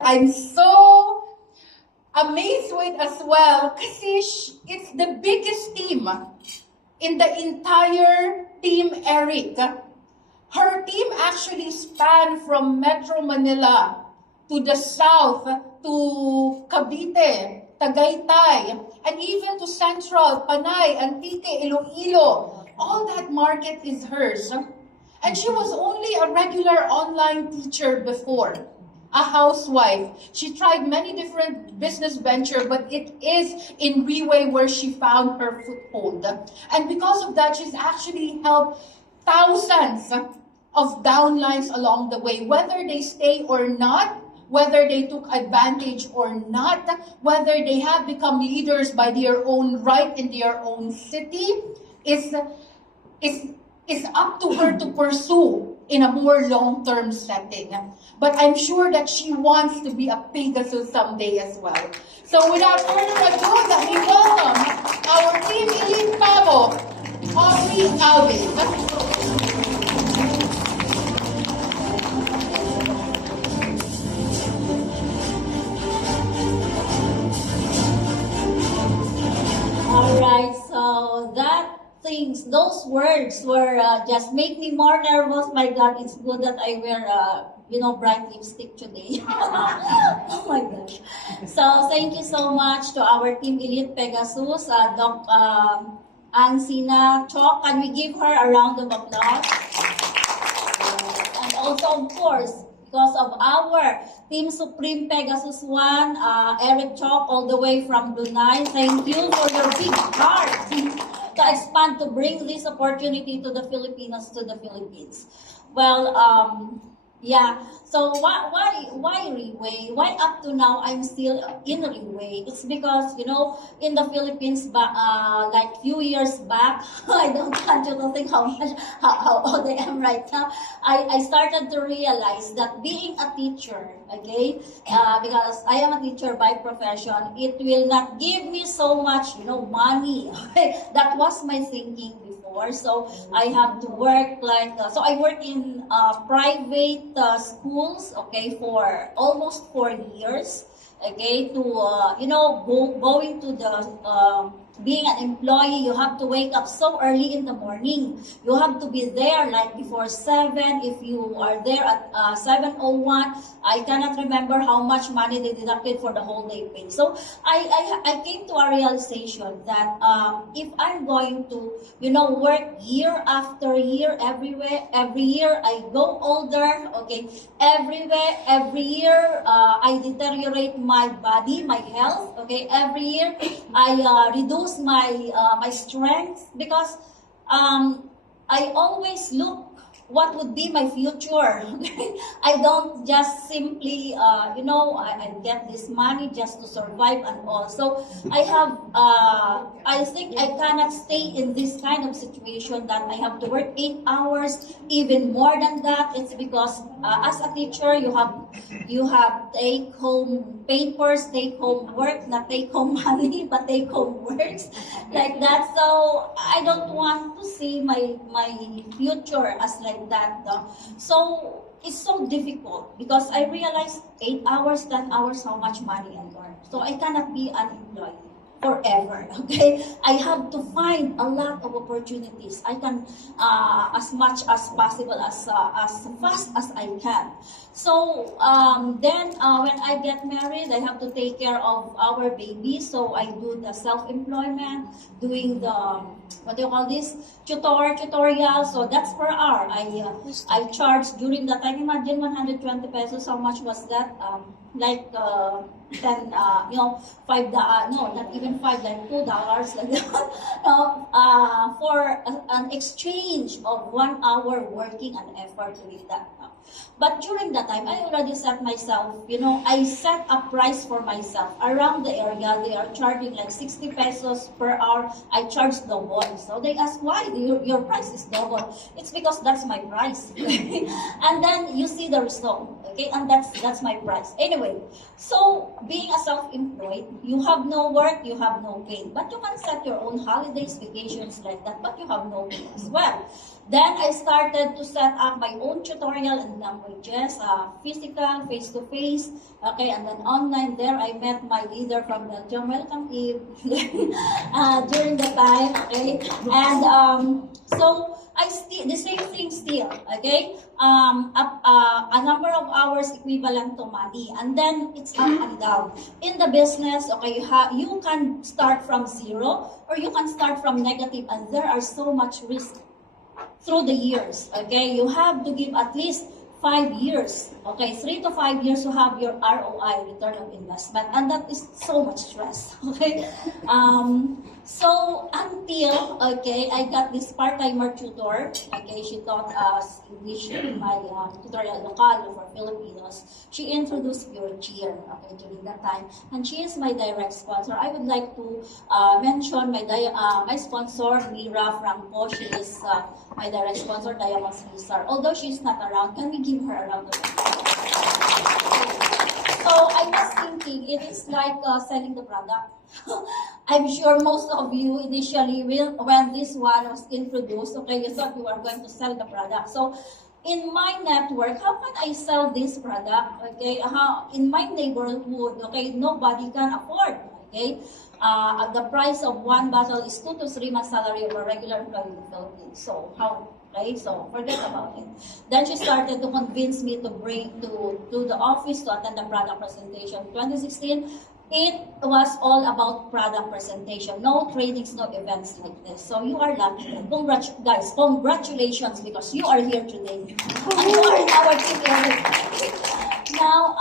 I'm so amazed with as well kasi it's the biggest team in the entire Team Eric. Her team actually spanned from Metro Manila to the south, to Cavite, Tagaytay, and even to Central, Panay, Antique, Iloilo. All that market is hers. And she was only a regular online teacher before, a housewife. She tried many different business ventures, but it is in Riway where she found her foothold. And because of that, she's actually helped thousands of downlines along the way, whether they stay or not, whether they took advantage or not, whether they have become leaders by their own right in their own city, is is is up to her to pursue in a more long-term setting. But I'm sure that she wants to be a Pegasus someday as well. So without further ado, let me welcome our Team Elite Pavo, Aubrey. Alright, so those words were just make me more nervous. My God, it's good that I wear, bright lipstick today. Oh my gosh. So, thank you so much to our Team Elite Pegasus, Doc Ancina Chok. Can we give her a round of applause? And also, of course, because of our Team Supreme Pegasus 1, Eric Chok, all the way from Brunei. Thank you for your big heart to expand, to bring this opportunity to the Filipinos, to the Philippines. Well, yeah. So why Riway? Why up to now I'm still in Riway? It's because in the Philippines, like few years back, I don't want you to think how old I am right now. I started to realize that being a teacher, okay, because I am a teacher by profession, it will not give me so much money. Okay, that was my thinking before. So I have to work so I work in private schools, okay, for almost 4 years, okay, to going to the being an employee, you have to wake up so early in the morning. You have to be there like before 7. If you are there at 7:01, I cannot remember how much money they deducted for the whole day pay. So I came to a realization that if I'm going to work year after year, every year I go older, okay, every year I deteriorate my body, my health, okay, every year I reduce my strength, because I always look what would be my future. I don't just simply, I get this money just to survive and all. So I think I cannot stay in this kind of situation that I have to work 8 hours, even more than that. It's because as a teacher, you have take home papers, take home work, not take home money, but take home works like that. So I don't want to see my future as like that. So it's so difficult because I realized 8 hours, 10 hours, how much money I earn. So I cannot be unemployed forever. Okay, I have to find a lot of opportunities. I can as much as possible, as fast as I can. So then when I get married, I have to take care of our baby. So I do the self-employment, doing the what do you call this, tutorial. So that's per hour. I charge during that time. Imagine 120 pesos. How much was that? Like 10, $5, no, not even 5, like $2, like that, for an exchange of 1 hour working and effort doing that. But during that time, I already set myself, I set a price for myself. Around the area, they are charging like 60 pesos per hour. I charge double. So they ask, why your price is double? It's because that's my price. And then you see the result. Okay, and that's my price. Anyway, so being a self-employed, you have no work, you have no pay. But you can set your own holidays, vacations like that, but you have no pay as well. Then I started to set up my own tutorial in languages, physical, face-to-face, okay, and then online. There I met my leader from Belgium. Welcome, Eve. During the time, okay, and so I still the same thing still, okay. A number of hours equivalent to money, and then it's up and down in the business. Okay, you can start from zero or you can start from negative, and there are so much risk through the years. Okay, you have to give at least 5 years, okay, 3 to 5 years to have your ROI, return on investment, and that is so much stress. Okay, so until, okay, I got this part-timer tutor. Okay, she taught us English in my tutorial local for Filipinos. She introduced Pure Cheer, okay, during that time, and she is my direct sponsor. I would like to mention my sponsor, Mira Franco. She is my direct sponsor, Diamond Star. Although she's not around, can we give her a round of applause? So I was thinking, it is like selling the product. I'm sure most of you initially when this one was introduced, okay, you thought you were going to sell the product. So in my network, how can I sell this product? Okay, in my neighborhood, okay, nobody can afford. Okay, the price of one bottle is 2 to 3 months salary of a regular employee in the Philippines. So how? Okay, so forget about it. Then she started to convince me to bring to the office to attend the product presentation. 2016, it was all about product presentation. No trainings, no events like this. So you are lucky. Guys, congratulations, because you are here today. And you are in our team. Now,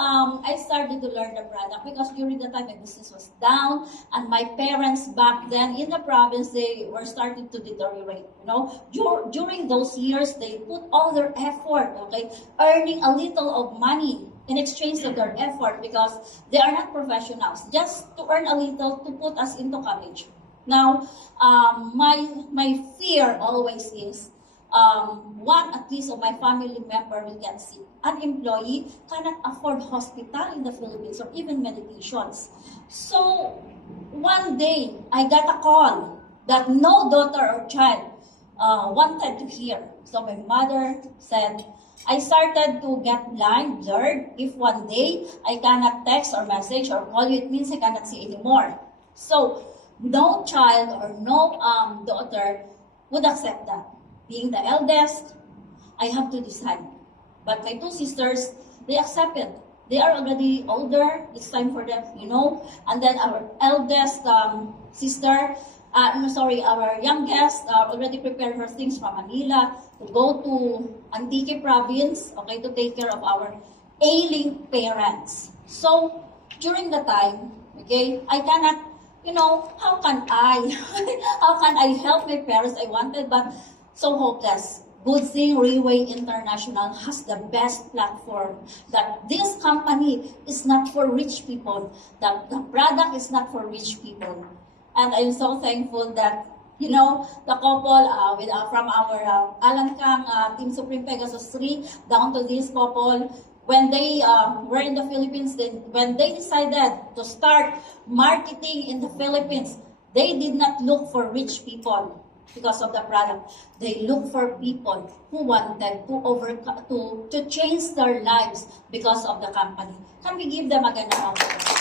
I started to learn the product because during the time my business was down, and my parents back then in the province, they were starting to deteriorate. You know, during those years, they put all their effort, okay, earning a little of money in exchange of their effort, because they are not professionals, just to earn a little to put us into college. Now, my fear always is, one at least of my family member will get sick. An employee cannot afford hospital in the Philippines or even medications. So one day I got a call that no daughter or child wanted to hear. So my mother said, I started to get blurred. If one day I cannot text or message or call you, it means I cannot see anymore. So no child or no daughter would accept that. Being the eldest, I have to decide. But my 2 sisters, they accept it. They are already older. It's time for them, you know. And then our eldest sister, our youngest already prepared her things from Manila to go to Antique province, okay, to take care of our ailing parents. So during the time, okay, I cannot, you know, how can I help my parents? I wanted, but so hopeless. Good thing Riway International has the best platform, that this company is not for rich people, that the product is not for rich people. And I'm so thankful that, you know, the couple from our Alan Kang Team Supreme Pegasus 3 down to this couple, when they were in the Philippines, when they decided to start marketing in the Philippines, they did not look for rich people because of the product. They look for people who wanted to change their lives because of the company. Can we give them again a round of applause?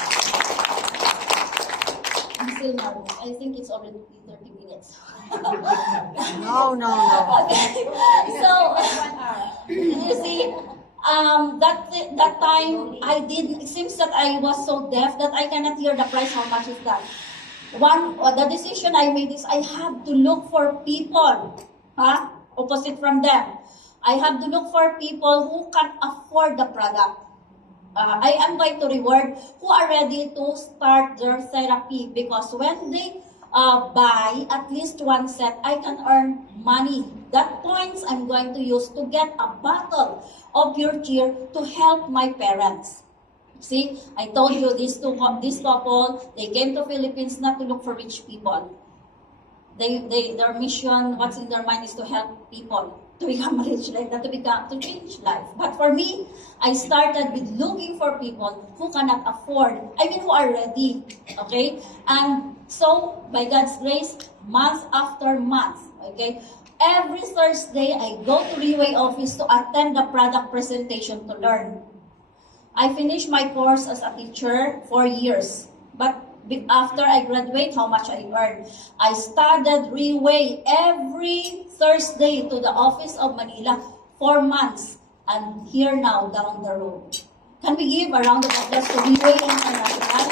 I'm still nervous. I think it's already 30 minutes. No. Okay. So, you see, that time it seems that I was so deaf that I cannot hear the price, how much is that. The decision I made is I have to look for people, opposite from them. I have to look for people who can afford the product. I am going to reward who are ready to start their therapy, because when they buy at least one set, I can earn money. That points I'm going to use to get a bottle of Pure Cheer to help my parents. See, I told you this couple, they came to Philippines not to look for rich people. Their mission, what's in their mind is to help people to become rich, like that, to change life. But for me, I started with looking for people who cannot afford, who are ready, okay? And so, by God's grace, month after month, okay, Every Thursday, I go to Riway office to attend the product presentation to learn. I finished my course as a teacher for years. But after I graduate, how much I earned? I studied Riway every Thursday to the office of Manila for months. And here now, down the road. Can we give a round of applause to Riway International?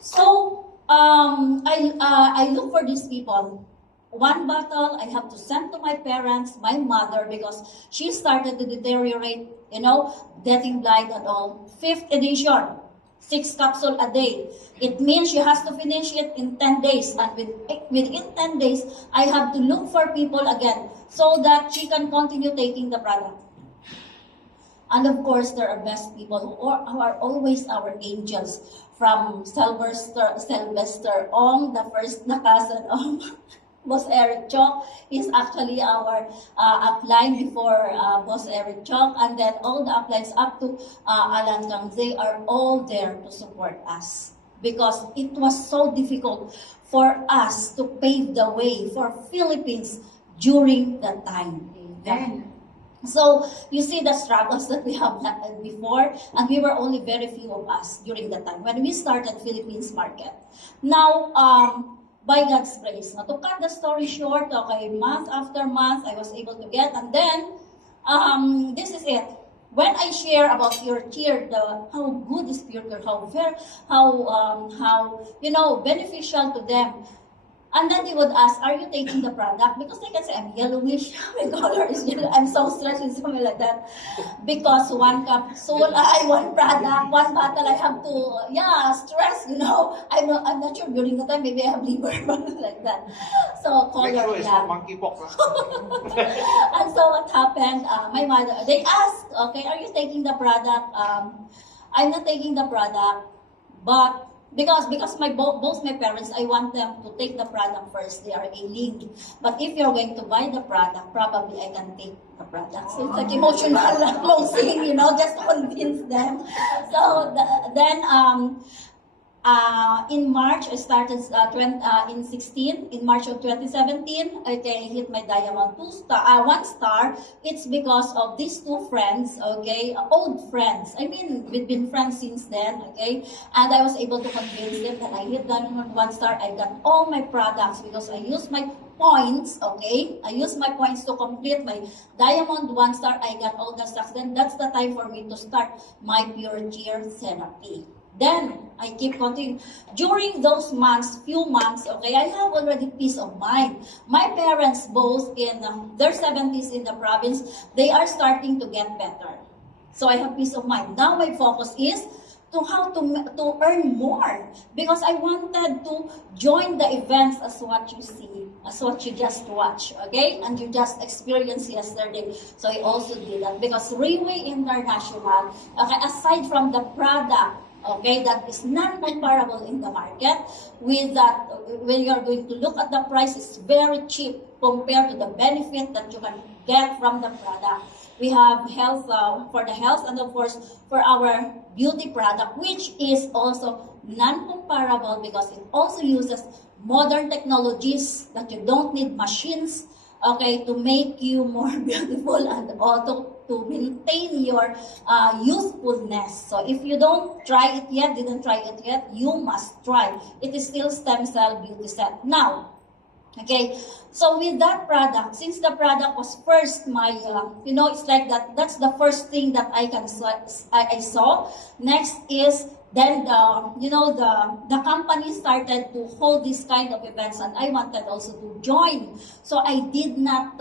So, I look for these people. One bottle I have to send to my parents, my mother, because she started to deteriorate, getting blind and all. 5th edition, 6 capsules a day. It means she has to finish it in 10 days. And within 10 days, I have to look for people again so that she can continue taking the product. And of course, there are best people who are always our angels. From Sylvester Ong, the cousin of Boss Eric Chok, is actually our upline before Boss Eric Chok. And then all the uplines up to Alan Kang, they are all there to support us. Because it was so difficult for us to pave the way for Philippines during that time. Amen. So, you see the struggles that we have before, and we were only very few of us during that time when we started Philippines market. Now, by God's grace, to cut the story short, okay, month after month, I was able to get, and then, this is it. When I share about Pure Cheer, how good is Pure Cheer, how beneficial to them. And then they would ask, are you taking the product? Because they can say, I'm yellowish, my color is yellow, I'm so stressed with something like that. Because one capsule, one product, one bottle, I have to, stress, I'm not sure during the time, maybe I have liver, like that. So, color, Make sure it's not yeah. monkeypox. And so what happened, my mother, they asked, okay, are you taking the product? I'm not taking the product, but because both my parents, I want them to take the product first. They are a-link. But if you're going to buy the product, probably I can take the product. So it's like emotional closing, just to convince them. So then in March, I started in March of 2017, I hit my diamond 1 star. It's because of these 2 friends, okay, old friends. I mean, we've been friends since then, okay, and I was able to convince them that I hit diamond 1 star. I got all my products because I used my points, okay, I used my points to complete my diamond 1 star. I got all the stocks. Then that's the time for me to start my Pure Cheer therapy. Then, I keep continuing. During those few months, okay, I have already peace of mind. My parents, both in their 70s in the province, they are starting to get better. So I have peace of mind. Now my focus is to how to earn more. Because I wanted to join the events as what you see, as what you just watch, okay? And you just experienced yesterday. So I also did that. Because Riway International, okay, aside from the product, okay, that is non-comparable in the market. With that, when you are going to look at the price, it's very cheap compared to the benefit that you can get from the product. We have health for the health, and of course for our beauty product, which is also non-comparable because it also uses modern technologies that you don't need machines, okay, to make you more beautiful and also to maintain your youthfulness. So if you didn't try it yet, you must try. It is still stem cell beauty set. Now, okay, so with that product, since the product was first my, it's like that's the first thing that I saw. Next is, then the company started to hold this kind of events, and I wanted also to join. So I did not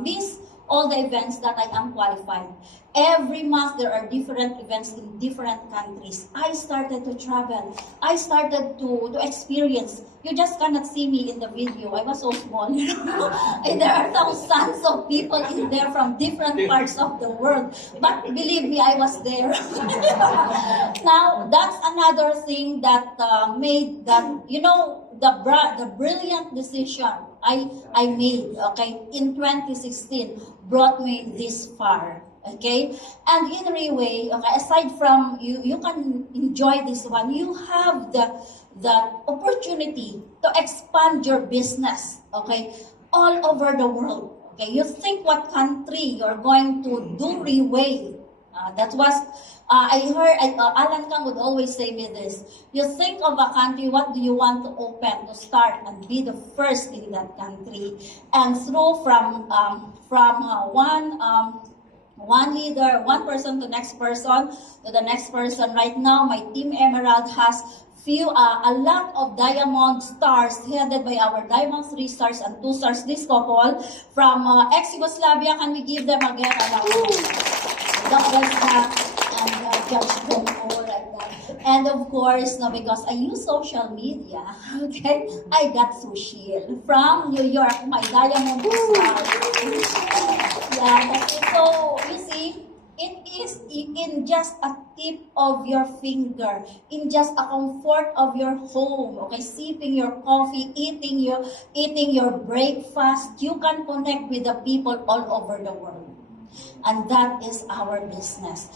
miss all the events that I am qualified. Every month there are different events in different countries. I started to travel. I started to experience. You just cannot see me in the video. I was so small, And there are thousands of people in there from different parts of the world. But believe me, I was there. Now, that's another thing that made that, the brilliant decision I made, okay, in 2016 brought me this far. Okay, and in Riway, okay, aside from you can enjoy this one, you have the opportunity to expand your business. Okay, all over the world. Okay, you think what country you're going to do Riway. That was, I heard, Alan Kang would always say me this. You think of a country, what do you want to open, to start, and be the first in that country. And through one leader, one person to next person, to the next person. Right now, my Team Emerald has a lot of diamond stars headed by our Diamond 3 stars and 2 stars. This couple from ex-Yugoslavia, can we give them again a round of applause? Like that, and judge them all like that. And of course, no, because I use social media, okay, I got Sushil from New York, my diamond star. Yeah, that's it. So, you see, it is in just a tip of your finger, in just a comfort of your home, okay, sipping your coffee, eating your breakfast, you can connect with the people all over the world. And that is our business.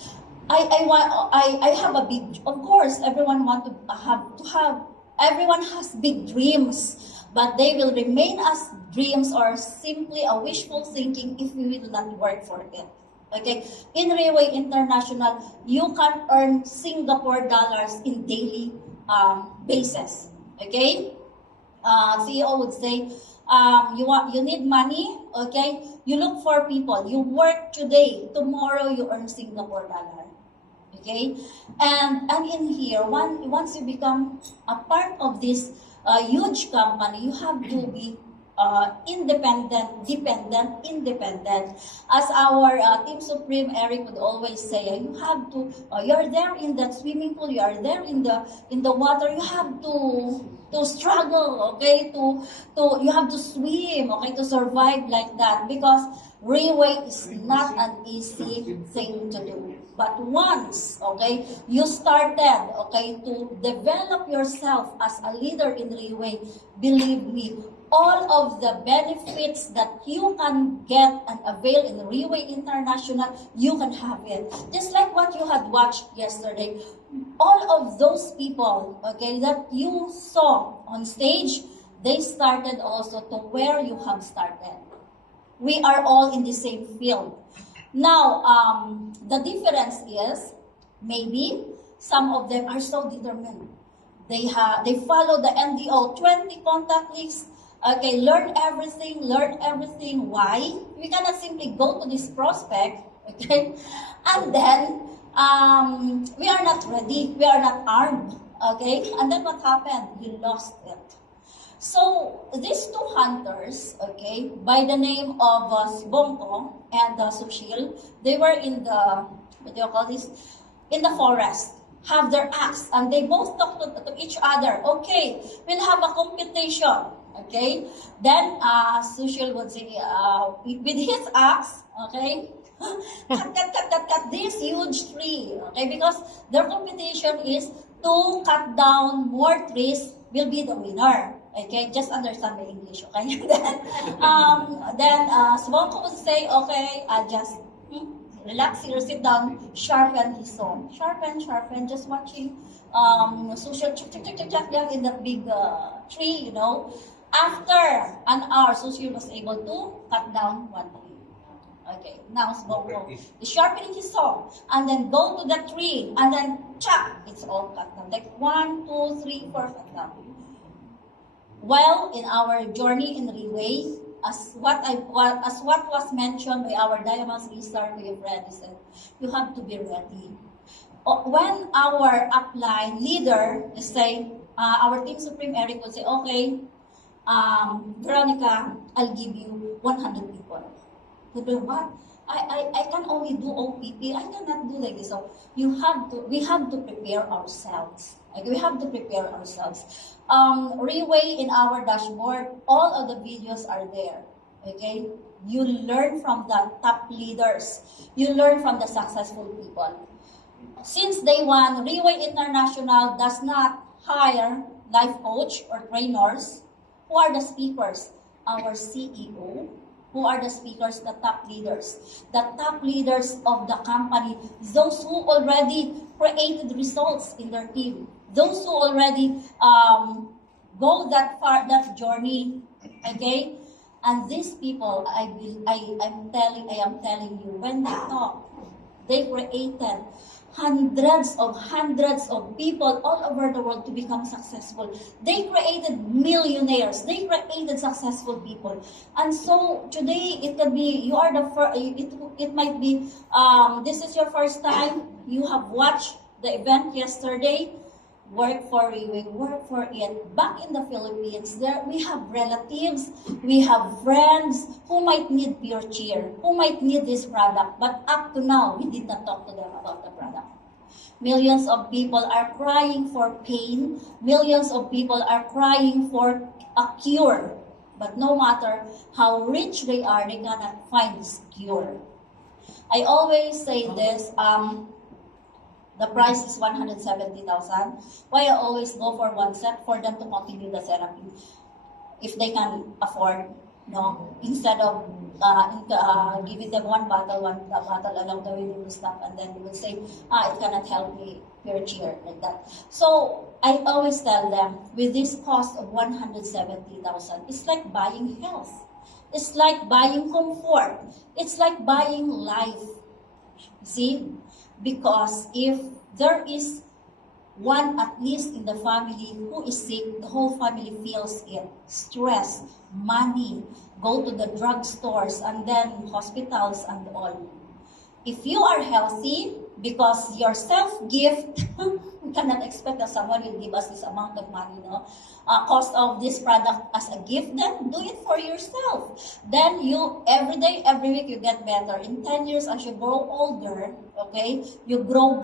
I have a big, of course, everyone everyone has big dreams, but they will remain as dreams or simply a wishful thinking if we will not work for it. Okay, in Riway International, you can earn Singapore dollars in daily basis. Okay, CEO would say, you need money. Okay, you look for people. You work today, tomorrow you earn Singapore dollar. Okay, and in here, once you become a part of this huge company, you have to be independent. As our Team Supreme Eric would always say, you have to. You're there in that swimming pool. You are there in the water. You have to struggle. Okay, you have to swim. Okay, to survive like that, because Riway is not an easy thing to do. But once, okay, you started, okay, to develop yourself as a leader in Riway, believe me, all of the benefits that you can get and avail in Riway International, you can have it. Just like what you had watched yesterday, all of those people, okay, that you saw on stage, they started also to where you have started. We are all in the same field. Now, the difference is, maybe some of them are so determined. They follow the NDO 20 contact lists. Okay, learn everything. Why? We cannot simply go to this prospect, okay, and then we are not ready. We are not armed, okay. And then what happened? You lost it. So, these two hunters, okay, by the name of Sbongko and Sushil, they were in the, what do you call this, in the forest, have their axe, and they both talk to each other. Okay, we'll have a competition, okay. Then, Sushil would say, with his axe, okay, cut this huge tree, okay, because their competition is to cut down more trees, will be the winner. Okay, just understand the English, okay? then Sbongko would say, okay, just relax here, sit down, sharpen his saw. Sharpen, just watching Sushil chuck in that big tree, you know. After an hour, Sushil was able to cut down one tree. Okay, now Sbongko is sharpening his saw, and then go to the tree, and then chuck, it's all cut down. Like 1, 2, 3, 4, cut down. Well, in our journey in Riway, as what was mentioned by our Diamond 3 star to your friend, he said, you have to be ready. When our upline leader is saying, our Team Supreme Eric will say, okay, Veronica, I'll give you 100 people. What? I can only do OPP. I cannot do like this. So we have to prepare ourselves. Like, we have to prepare ourselves. Riway in our dashboard, all of the videos are there. Okay? You learn from the top leaders. You learn from the successful people. Since day one, Riway International does not hire life coach or trainers. Who are the speakers? Our CEO. Who are the speakers? The top leaders. The top leaders of the company. Those who already created results in their team. Those who already go that far, that journey. Okay? And these people, I am telling you, when they talk, they created hundreds of people all over the world to become successful. They created millionaires. They created successful people. And so today it could be you are the first. It might be this is your first time. You have watched the event yesterday. Work for Riway, work for it. Back in the Philippines, there we have relatives, we have friends who might need pure cheer, who might need this product. But up to now, we did not talk to them about the product. Millions of people are crying for pain. Millions of people are crying for a cure. But no matter how rich they are, they cannot find this cure. I always say this, the price is 170,000. Why I always go for one set for them to continue the therapy. If they can afford, no, instead of giving them one bottle along the way they will stop and then they will say, it cannot help me, pure cheer, like that. So I always tell them, with this cost of 170,000, it's like buying health. It's like buying comfort. It's like buying life. See? Because if there is one at least in the family who is sick, the whole family feels it. Stress, money, go to the drugstores and then hospitals and all. If you are healthy, because your self-gift, we cannot expect that someone will give us this amount of money, no? Cost of this product as a gift, then do it for yourself. Then you, every day, every week, you get better. In 10 years, as you grow older, okay, you grow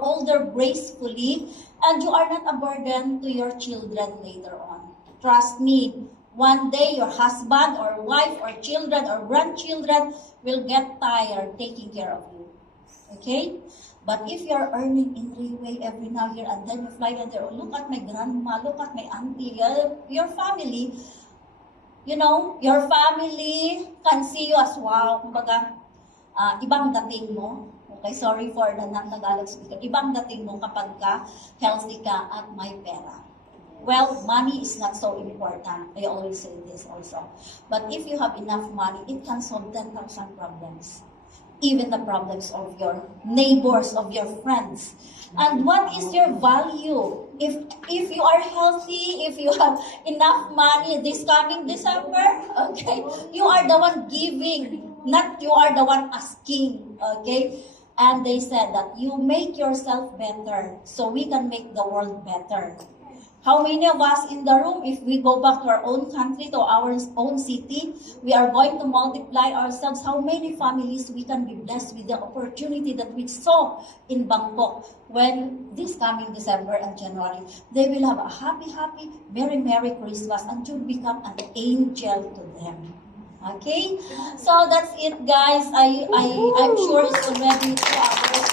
older gracefully, and you are not a burden to your children later on. Trust me, one day your husband or wife or children or grandchildren will get tired taking care of you. Okay? But if you're earning in Riway every now here and then you fly in there, oh, look at my grandma, look at my auntie, your family, you know, your family can see you as wow. Kumbaga, ibang dating mo. Okay, sorry for the non-Tagalog speaker. Ibang dating mo kapag ka healthy ka at may pera. Well, money is not so important. I always say this also. But if you have enough money, it can solve 10,000 problems. Even the problems of your neighbors, of your friends. And what is your value? If you are healthy, if you have enough money this coming December, okay, you are the one giving, not you are the one asking, okay? And they said that you make yourself better so we can make the world better. How many of us in the room, if we go back to our own country, to our own city, we are going to multiply ourselves? How many families we can be blessed with the opportunity that we saw in Bangkok when this coming December and January, they will have a happy, Merry Christmas and you'll become an angel to them. Okay? So that's it, guys. I'm sure it's already 2 hours.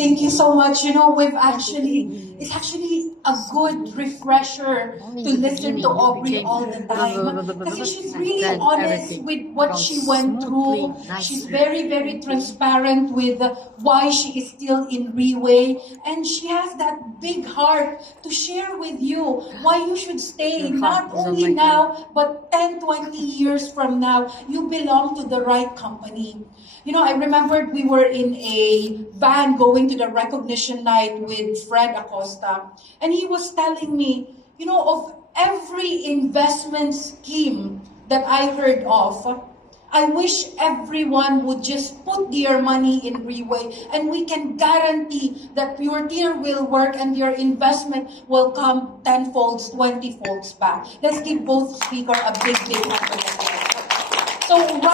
Thank you so much. Thank you so much. You know, it's actually a good refresher to listen to Aubrey all the time. Because she's really honest with what she went through. She's very, very transparent with why she is still in Riway. And she has that big heart to share with you why you should stay. Not only now, but 10, 20 years from now, you belong to the right company. You know, I remembered we were in a van going to the recognition night with Fred Acosta. And he was telling me, you know, of every investment scheme that I heard of, I wish everyone would just put their money in Riway and we can guarantee that your tier will work and your investment will come 10-folds, 20-folds back. Let's give both speakers a big hand. So